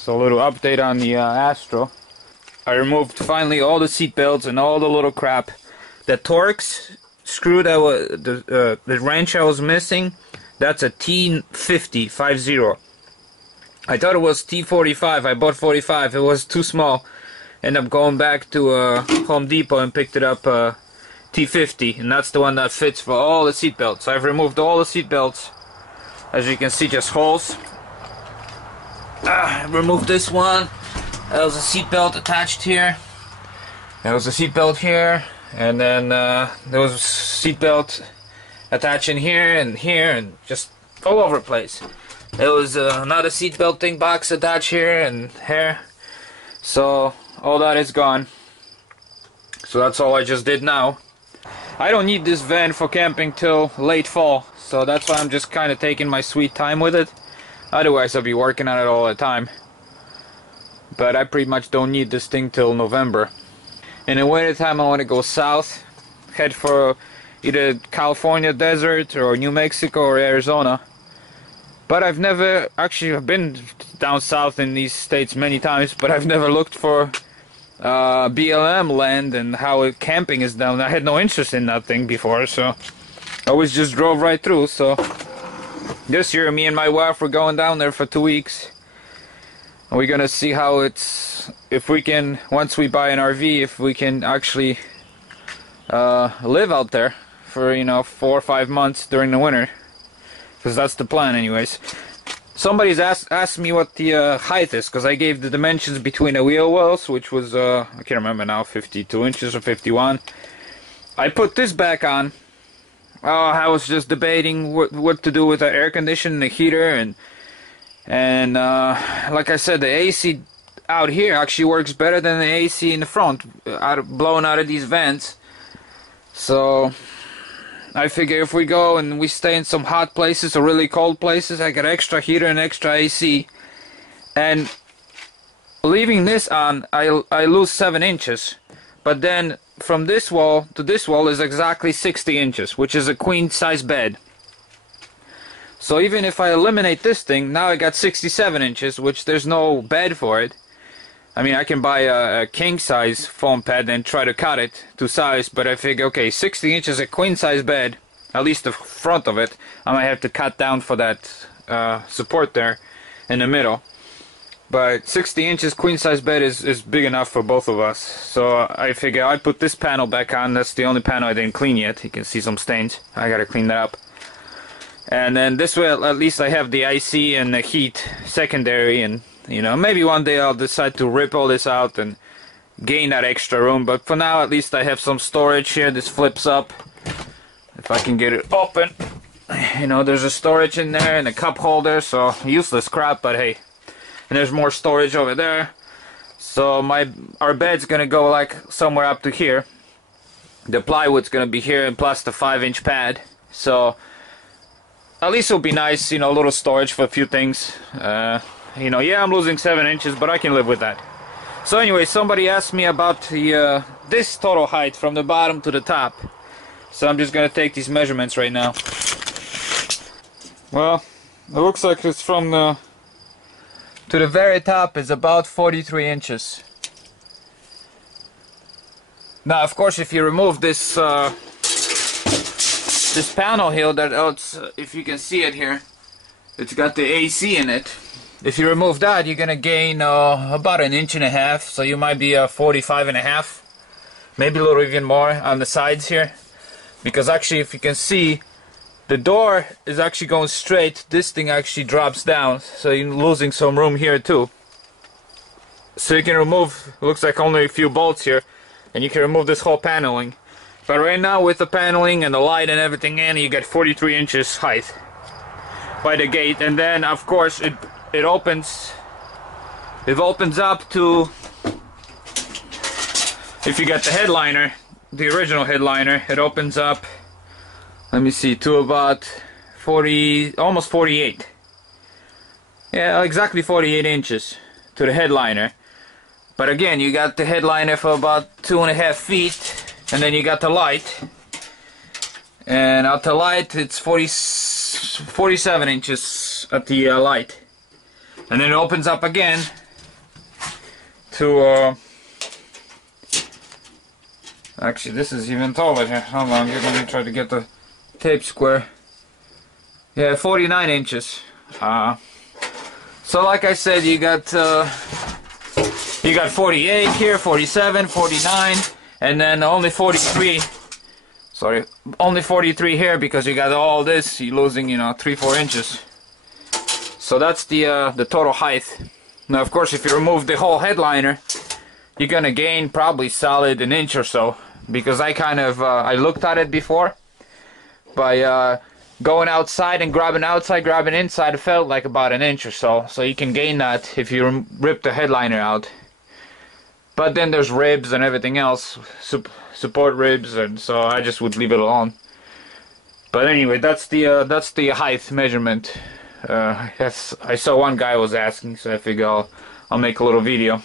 So a little update on the Astro. I removed finally all the seat belts and all the little crap. The Torx screw that was the wrench I was missing. That's a T50 50. I thought it was T45. I bought 45. It was too small. Ended up going back to Home Depot and picked it up T50, and that's the one that fits for all the seat belts. I've removed all the seat belts. As you can see, just holes. Removed this one. There was a seat belt attached here. There was a seat belt here, and then there was a seat belt attaching here and just all over the place. There was another seat belting box attached here and here. So all that is gone. So that's all I just did now. I don't need this van for camping till late fall, so that's why I'm just kind of taking my sweet time with it. Otherwise I'll be working on it all the time. But I pretty much don't need this thing till November. In the winter time I want to go south, head for either California desert or New Mexico or Arizona. But I've never, actually I've been down south in these states many times, but I've never looked for BLM land and how camping is down. I had no interest in that thing before, so I always just drove right through. So this year me and my wife were going down there for 2 weeks. And we're gonna see how it's, if we can, once we buy an RV, if we can actually live out there for, you know, 4 or 5 months during the winter. Because that's the plan anyways. Somebody's asked me what the height is, because I gave the dimensions between the wheel wells, which was, I can't remember now, 52 inches or 51. I put this back on. I was just debating what to do with the air conditioning, the heater, and like I said, the AC out here actually works better than the AC in the front, blowing out of these vents. So I figure if we go and we stay in some hot places or really cold places, I get extra heater and extra AC. And leaving this on, I lose 7 inches. But then from this wall to this wall is exactly 60 inches, which is a queen size bed. So even if I eliminate this thing, now I got 67 inches, which there's no bed for it. I mean, I can buy a king size foam pad and try to cut it to size, but I figure, okay, 60 inches a queen size bed, at least the front of it, I might have to cut down for that support there in the middle. But 60 inches queen size bed is big enough for both of us. So I figure I put this panel back on. That's the only panel I didn't clean yet. You can see some stains. I gotta clean that up. And then this way at least I have the IC and the heat secondary, and you know, maybe one day I'll decide to rip all this out and gain that extra room, but for now at least I have some storage here. This flips up. If I can get it open, you know, there's a storage in there and a cup holder, so useless crap, but hey. And there's more storage over there. So our bed's gonna go like somewhere up to here. The plywood's gonna be here, and plus the 5-inch pad. So at least it'll be nice, you know, a little storage for a few things. You know, yeah, I'm losing 7 inches, but I can live with that. So anyway, somebody asked me about the this total height from the bottom to the top. So I'm just gonna take these measurements right now. Well, it looks like it's from the to the very top is about 43 inches. Now, of course, if you remove this this panel here, if you can see it here, it's got the AC in it. If you remove that, you're gonna gain about 1.5 inches, so you might be 45.5, maybe a little even more on the sides here. Because actually, if you can see, the door is actually going straight. This thing actually drops down, so you're losing some room here too. So you can remove, looks like only a few bolts here, and you can remove this whole paneling. But right now, with the paneling and the light and everything in, you get 43 inches height by the gate. And then of course it opens up to, if you get the headliner, the original headliner, it opens up, let me see, to about 40, almost 48. Yeah, exactly 48 inches to the headliner. But again, you got the headliner for about 2.5 feet, and then you got the light. And at the light, it's 47 inches at the light. And then it opens up again to actually this is even taller here. Hold on, let me try to get the tape square. Yeah, 49 inches. So like I said, you got 48 here, 47, 49, and then only 43. Sorry, only 43 here because you got all this. You're losing, you know, 3-4 inches. So that's the total height. Now, of course, if you remove the whole headliner, you're gonna gain probably solid an inch or so. Because I kind of I looked at it before by going outside and grabbing outside, grabbing inside. It felt like about an inch or so. So you can gain that if you rip the headliner out. But then there's ribs and everything else, support ribs, and so I just would leave it alone. But anyway, that's the height measurement. Yes, I saw one guy was asking, so I figure I'll make a little video.